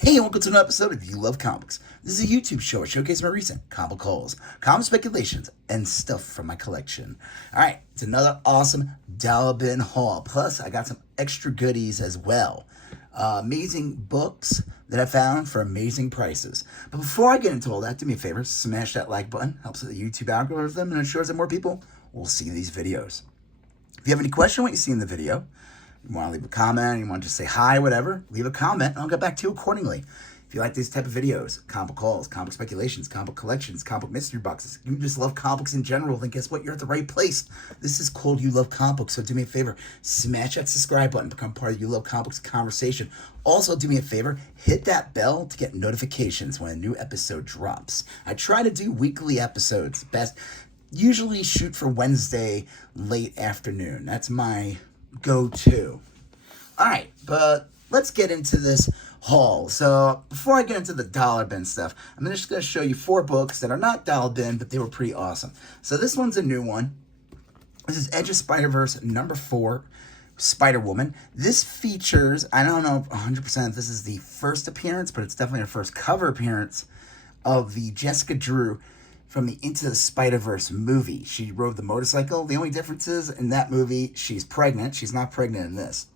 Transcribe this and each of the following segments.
Hey, and welcome to another episode of You Love Comics. This is a YouTube show. I showcase my recent comic hauls, comic speculations, and stuff from my collection. Alright, it's another awesome dollar bin haul. Plus, I got some extra goodies as well. Amazing books that I found for amazing prices. But before I get into all that, do me a favor, smash that like button. Helps with the YouTube algorithm and ensures that more people will see these videos. If you have any question on what you see in the video, you want to leave a comment, you want to just say hi, whatever, leave a comment, and I'll get back to you accordingly. If you like these type of videos, comic hauls, comic speculations, comic collections, comic mystery boxes, you just love comics in general, then guess what? You're at the right place. This is called You Love Comics, so do me a favor, smash that subscribe button, become part of You Love Comics conversation. Also, do me a favor, hit that bell to get notifications when a new episode drops. I try to do weekly episodes, usually shoot for Wednesday late afternoon. That's my go-to. Alright, but let's get into this haul. So before I get into the dollar bin stuff, I'm just going to show you 4 books that are not dollar bin, but they were pretty awesome. So this one's a new one. This is Edge of Spider-Verse number 4, Spider-Woman. This features, I don't know 100% if this is the first appearance, but it's definitely her first cover appearance of the Jessica Drew from the Into the Spider-Verse movie. She rode the motorcycle. The only difference is in that movie, she's pregnant. She's not pregnant in this.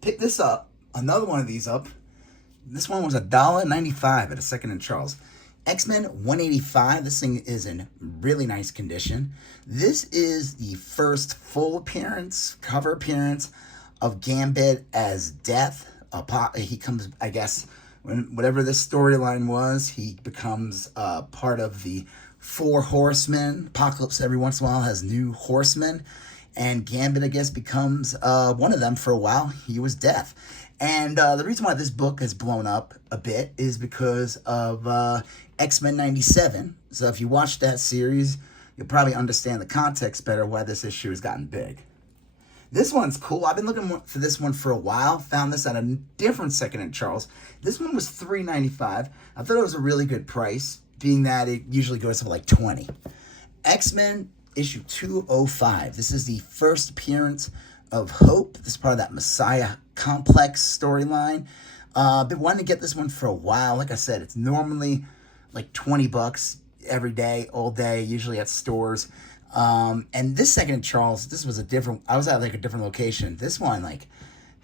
Pick this up, another one of these up. This one was $1.95 at a Second and Charles. X-Men 185. This thing is in really nice condition. This is the first full appearance, cover appearance of Gambit as Death. He comes, I guess, whatever this storyline was, he becomes part of the 4 Horsemen. Apocalypse every once in a while has new horsemen. And Gambit, I guess, becomes one of them for a while. He was Death. And the reason why this book has blown up a bit is because of X-Men 97. So if you watch that series, you'll probably understand the context better why this issue has gotten big. This one's cool. I've been looking for this one for a while. Found this at a different Second and Charles. This one was $3.95. I thought it was a really good price, being that it usually goes for like $20. X-Men issue 205. This is the first appearance of Hope. This is part of that Messiah Complex storyline. Been wanting to get this one for a while. Like I said, it's normally like $20 every day, all day, usually at stores. And this Second Charles, this was I was at like a different location. This one, like,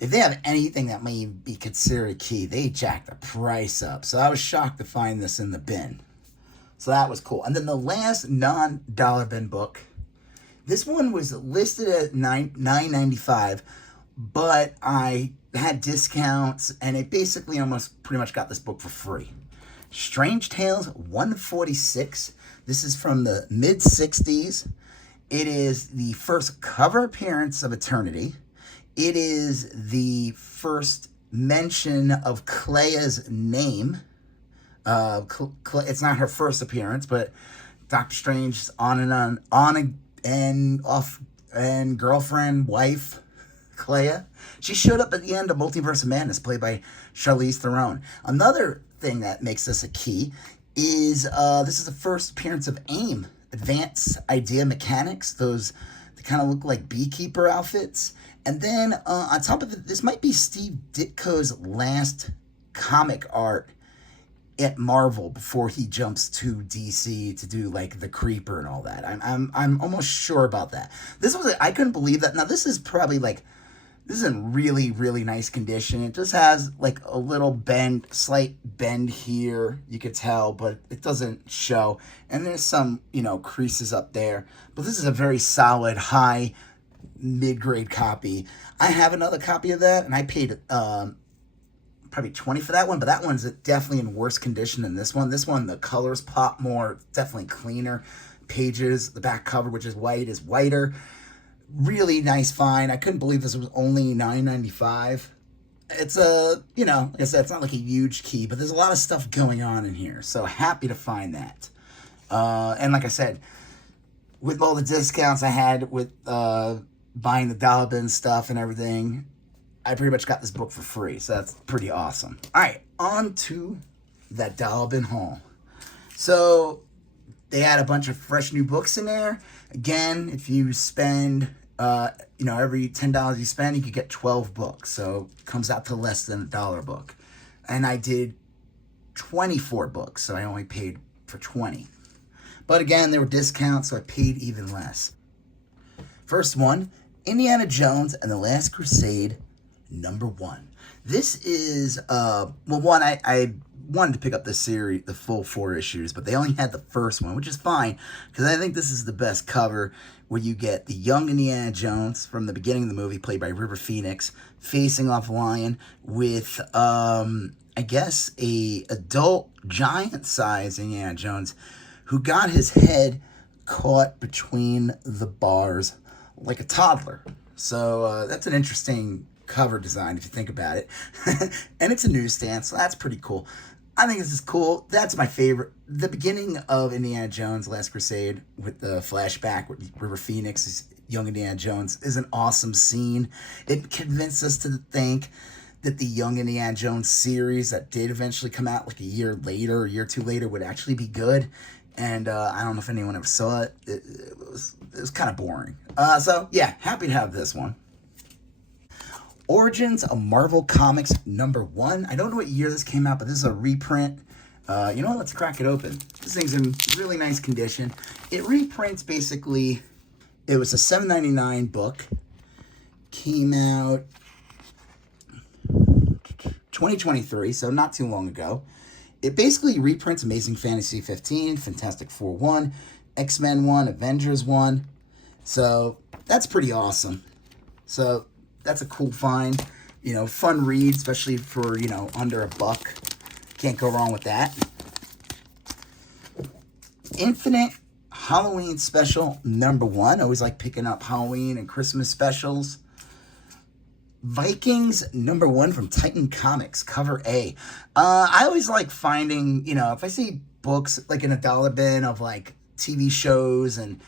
if they have anything that may be considered a key, they jacked the price up. So I was shocked to find this in the bin. So that was cool. And then the last non-dollar bin book, this one was listed at $9.95, but I had discounts, and it basically almost pretty much got this book for free. Strange Tales 146. This is from the mid-60s. It is the first cover appearance of Eternity. It is the first mention of Clea's name. It's not her first appearance, but Doctor Strange's on and off and girlfriend, wife, Clea. She showed up at the end of Multiverse of Madness, played by Charlize Theron. Another thing that makes this a key is this is the first appearance of AIM, Advanced Idea Mechanics. They kind of look like beekeeper outfits. And then on top of it, this might be Steve Ditko's last comic art at Marvel before he jumps to DC to do like the Creeper and all that. I'm almost sure about that. I couldn't believe that. Now this is in really, really nice condition. It just has like a little slight bend here, you could tell, but it doesn't show. And there's some, creases up there. But this is a very solid, high, mid-grade copy. I have another copy of that, and I paid probably $20 for that one, but that one's definitely in worse condition than this one. This one, the colors pop more, definitely cleaner pages. The back cover, which is white, is whiter. Really nice find. I couldn't believe this was only $9.95. It's like I said, it's not like a huge key, but there's a lot of stuff going on in here. So happy to find that. And like I said, with all the discounts I had with buying the dollar bin stuff and everything, I pretty much got this book for free. So that's pretty awesome. All right, on to that dollar bin haul. So they had a bunch of fresh new books in there. Again, if you spend every $10 you spend, you could get 12 books. So it comes out to less than $1 book. and I did 24 books, so I only paid for 20. But again, there were discounts, so I paid even less. First one, Indiana Jones and the Last Crusade, #1. This is, one, I wanted to pick up this series, the full 4 issues, but they only had the first one, which is fine, because I think this is the best cover, where you get the young Indiana Jones from the beginning of the movie, played by River Phoenix, facing off Lion with, I guess, a adult giant-sized Indiana Jones who got his head caught between the bars like a toddler. So that's an interesting cover design if you think about it. And it's a newsstand, so that's pretty cool. I think this is cool. That's my favorite. The beginning of Indiana Jones Last Crusade with the flashback with River Phoenix, young Indiana Jones, is an awesome scene. It convinced us to think that the Young Indiana Jones series that did eventually come out like a year later, a year or two later, would actually be good. And I don't know if anyone ever saw it. It was kind of boring. So, yeah, happy to have this one. Origins of Marvel Comics #1. I don't know what year this came out, but this is a reprint. You know what? Let's crack it open. This thing's in really nice condition. It reprints basically. It was a $7.99 book. Came out 2023, so not too long ago. It basically reprints Amazing Fantasy 15, Fantastic Four 1, X-Men 1, Avengers 1. So that's pretty awesome. So that's a cool find. You know, fun read, especially for, you know, under $1. Can't go wrong with that. Infinite Halloween Special #1. Always like picking up Halloween and Christmas specials. Vikings #1 from Titan Comics, cover A. I always like finding, you know, if I see books like in a dollar bin of like TV shows and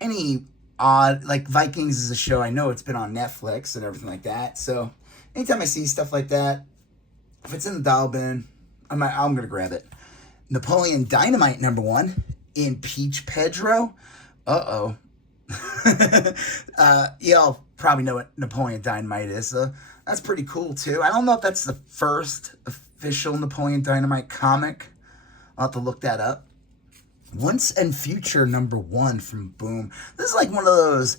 any odd, like Vikings is a show, I know it's been on Netflix and everything like that. So anytime I see stuff like that, if it's in the dollar bin, I'm going to grab it. Napoleon Dynamite #1 in Peach Pedro. Uh-oh. Y'all probably know what Napoleon Dynamite is. That's pretty cool too. I don't know if that's the first official Napoleon Dynamite comic. I'll have to look that up. Once and Future #1 from Boom. This is like one of those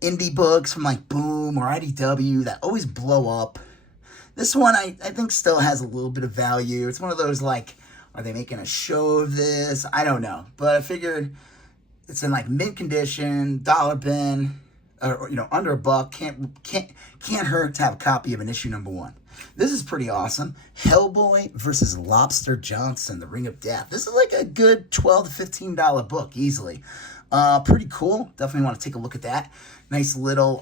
indie books from like Boom or IDW that always blow up. This one I think still has a little bit of value. It's one of those like, are they making a show of this? I don't know. But I figured it's in like mint condition, dollar bin, or you know, under $1. Can't hurt to have a copy of an issue #1. This is pretty awesome. Hellboy versus Lobster Johnson, The Ring of Death. This is like a good $12 to $15 book easily. Pretty cool. Definitely want to take a look at that. Nice little,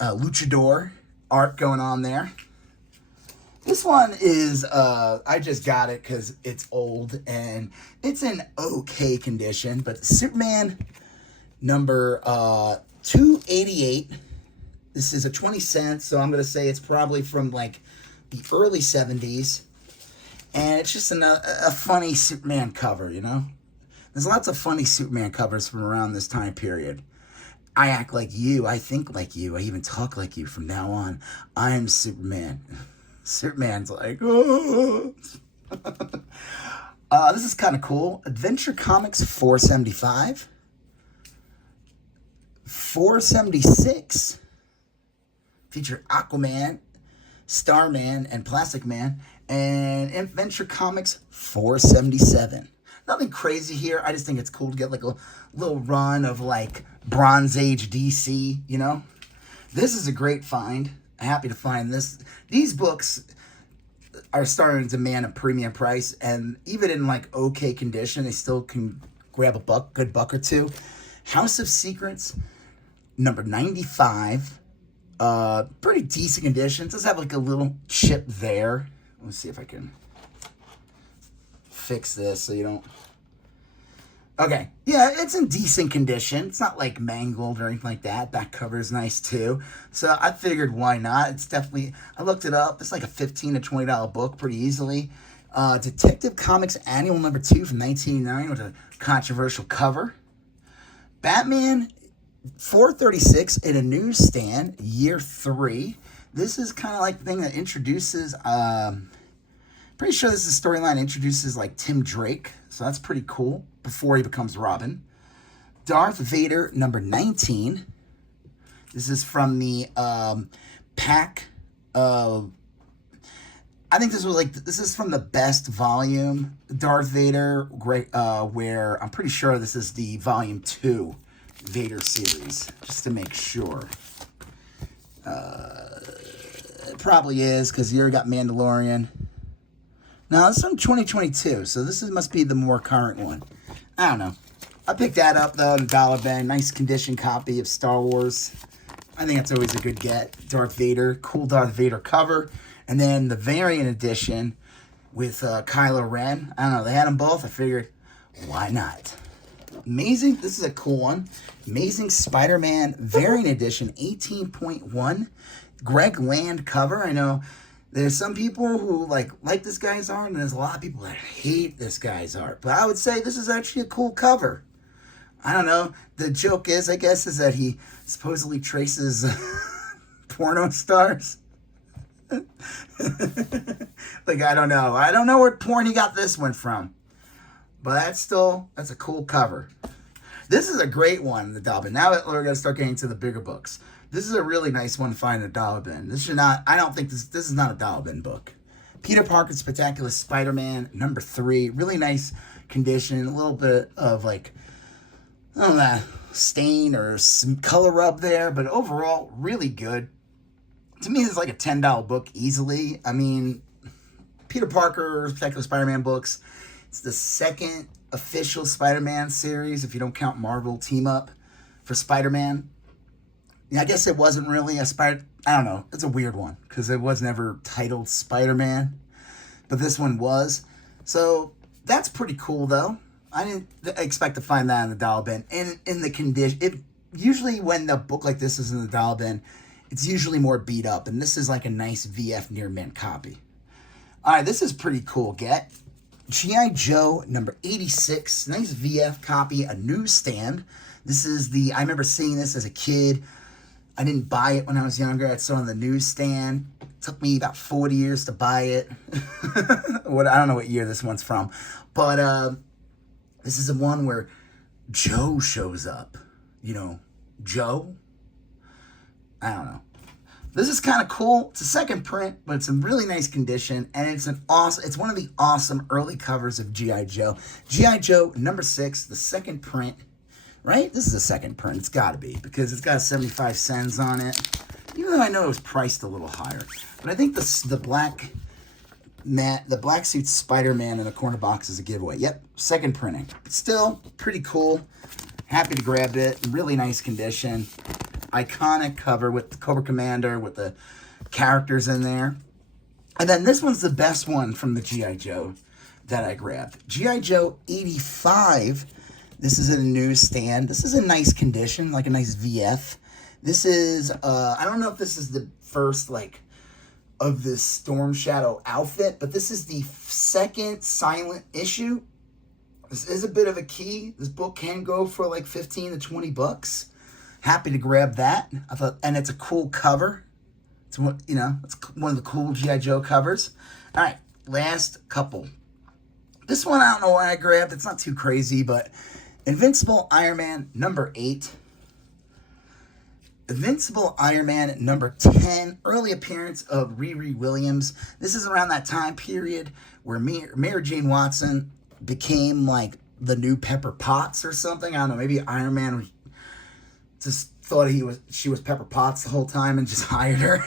luchador art going on there. This one is, I just got it because it's old and it's in okay condition, but Superman number 288. This is a 20 cents, so I'm going to say it's probably from like the early 70s. And it's just a funny Superman cover, you know? There's lots of funny Superman covers from around this time period. I act like you, I think like you, I even talk like you from now on. I am Superman. Superman's like, oh. This is kind of cool. Adventure Comics 475. 476. Feature Aquaman, Starman, and Plastic Man. And Adventure Comics 477. Nothing crazy here. I just think it's cool to get like a little run of like Bronze Age DC, you know? This is a great find. Happy to find this. These books are starting to demand a premium price, and even in like okay condition, they still can grab a good buck or two. House of Secrets, number 95. Pretty decent condition. It does have like a little chip there. Let's see if I can fix this so you don't. Okay, yeah, it's in decent condition. It's not like mangled or anything like that. Back cover is nice too. So I figured why not? It's definitely, I looked it up. It's like a $15 to $20 book pretty easily. Detective Comics Annual number 2 from 1989 with a controversial cover. Batman 436 in a newsstand, year 3. This is kind of like the thing that introduces Pretty sure this is a storyline introduces like Tim Drake, so that's pretty cool before he becomes Robin. Darth Vader number 19. This is from the pack of, I think this is from the best volume, Darth Vader, where I'm pretty sure this is the volume 2 Vader series, just to make sure. It probably is, because you already got Mandalorian. No, this is from 2022, so must be the more current one. I don't know. I picked that up, though, in Dollar Bin. Nice condition copy of Star Wars. I think that's always a good get. Darth Vader. Cool Darth Vader cover. And then the variant edition with Kylo Ren. I don't know. They had them both. I figured, why not? Amazing. This is a cool one. Amazing Spider-Man variant edition 18.1. Greg Land cover. I know there's some people who like this guy's art, and there's a lot of people that hate this guy's art. But I would say this is actually a cool cover. I don't know. The joke is, I guess, is that he supposedly traces porno stars. Like, I don't know. I don't know where porn he got this one from. But that's a cool cover. This is a great one, the Dollar Bin. Now we're going to start getting to the bigger books. This is a really nice one to find in a Dollar Bin. I don't think this is not a Dollar Bin book. Peter Parker's Spectacular Spider-Man, number 3. Really nice condition. A little bit of, like, I don't know, stain or some color rub there. But overall, really good. To me, it's like a $10 book easily. I mean, Peter Parker, Spectacular Spider-Man books. It's the second official Spider-Man series, if you don't count Marvel Team Up for Spider-Man. Yeah, I guess it wasn't really a Spider... I don't know. It's a weird one, because it was never titled Spider-Man. But this one was. So, that's pretty cool, though. I didn't expect to find that in the Dollar Bin. And in the condition... Usually when a book like this is in the Dollar Bin, it's usually more beat up. And this is like a nice VF near mint copy. Alright, this is pretty cool. Get G.I. Joe number 86. Nice VF copy, a newsstand. This is I remember seeing this as a kid. I didn't buy it when I was younger. I saw it on the newsstand. It took me about 40 years to buy it. I don't know what year this one's from. But this is the one where Joe shows up. You know, Joe? I don't know. This is kind of cool. It's a second print, but it's in really nice condition, and it's one of the awesome early covers of G.I. Joe. G.I. Joe number 6, the second print, right? This is a second print. It's got to be, because it's got 75 cents on it, even though I know it was priced a little higher. But I think the black suit Spider-Man in the corner box is a giveaway. Yep, second printing. But still, pretty cool. Happy to grab it. Really nice condition. Iconic cover with the Cobra Commander, with the characters in there. And then this one's the best one from the G.I. Joe that I grabbed. G.I. Joe 85. This is in a newsstand. This is a nice condition, like a nice VF. This is, I don't know if this is the first, like, of this Storm Shadow outfit, but this is the second silent issue. This is a bit of a key. This book can go for like 15 to 20 bucks. Happy to grab that. I thought, and it's a cool cover. It's one of the cool G.I. Joe covers. All right, last couple. This one I don't know why I grabbed. It's not too crazy, but Invincible Iron Man number 8. Invincible Iron Man number 10. Early appearance of Riri Williams. This is around that time period where Mary Jane Watson became like the new Pepper Potts or something. I don't know. Maybe Iron Man just thought she was Pepper Potts the whole time and just hired her.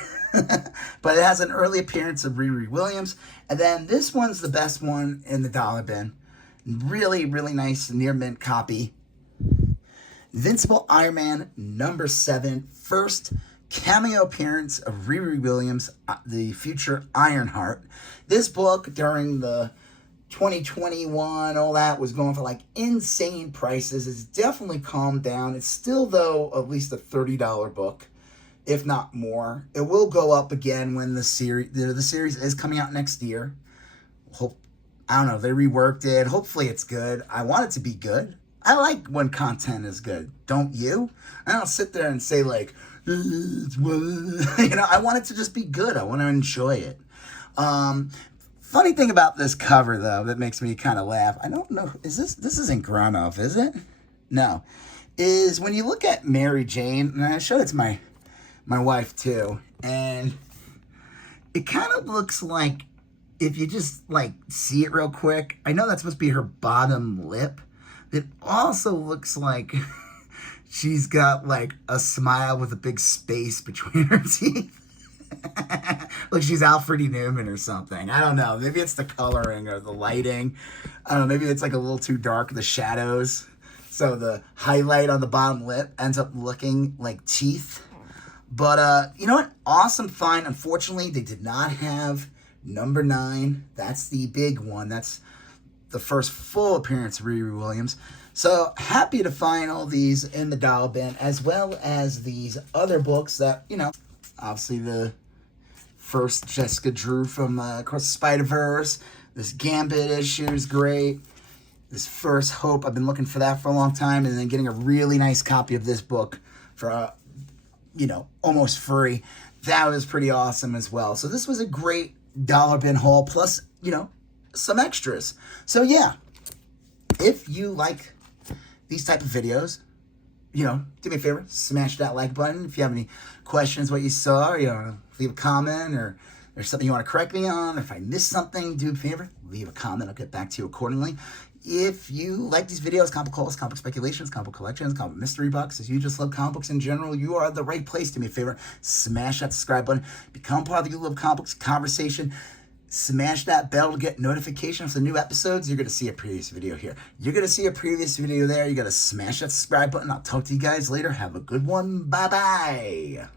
But it has an early appearance of Riri Williams. And then this one's the best one in the Dollar Bin. Really, really nice near mint copy. Invincible Iron Man number 7. First cameo appearance of Riri Williams, the future Ironheart. This book during the 2021, all that was going for like insane prices. It's definitely calmed down. It's still, though, at least a $30 book, if not more. It will go up again when the series is coming out next year. I don't know, they reworked it. Hopefully it's good. I want it to be good. I like when content is good. Don't you? I don't sit there and say like, I want it to just be good. I want to enjoy it. Funny thing about this cover, though, that makes me kind of laugh. I don't know. This isn't Granov, is it? No. Is when you look at Mary Jane, and I showed it to my wife too, and it kind of looks like, if you just like see it real quick, I know that's supposed to be her bottom lip. It also looks like she's got like a smile with a big space between her teeth. Like she's Alfred E. Newman or something. I don't know. Maybe it's the coloring or the lighting. I don't know. Maybe it's like a little too dark, the shadows. So the highlight on the bottom lip ends up looking like teeth. But you know what? Awesome find. Unfortunately, they did not have number 9. That's the big one. That's the first full appearance of Riri Williams. So happy to find all these in the dollar bin, as well as these other books that, you know, obviously the first Jessica Drew from Across the Spider-Verse. This Gambit issue is great. This first Hope, I've been looking for that for a long time, and then getting a really nice copy of this book for, you know, almost free. That was pretty awesome as well. So this was a great dollar bin haul, plus, you know, some extras. So yeah, if you like these type of videos, you know, do me a favor, smash that like button. If you have any questions, what you saw, you know, leave a comment, or there's something you want to correct me on. If I missed something, do me a favor, leave a comment. I'll get back to you accordingly. If you like these videos, comic calls, comic speculations, comic collections, comic mystery box, if you just love comic books in general, you are the right place. Do me a favor, smash that subscribe button. Become part of the You Love Comic Books conversation. Smash that bell to get notifications for the new episodes. You're going to see a previous video here. You're going to see a previous video there. You got to smash that subscribe button. I'll talk to you guys later. Have a good one. Bye-bye.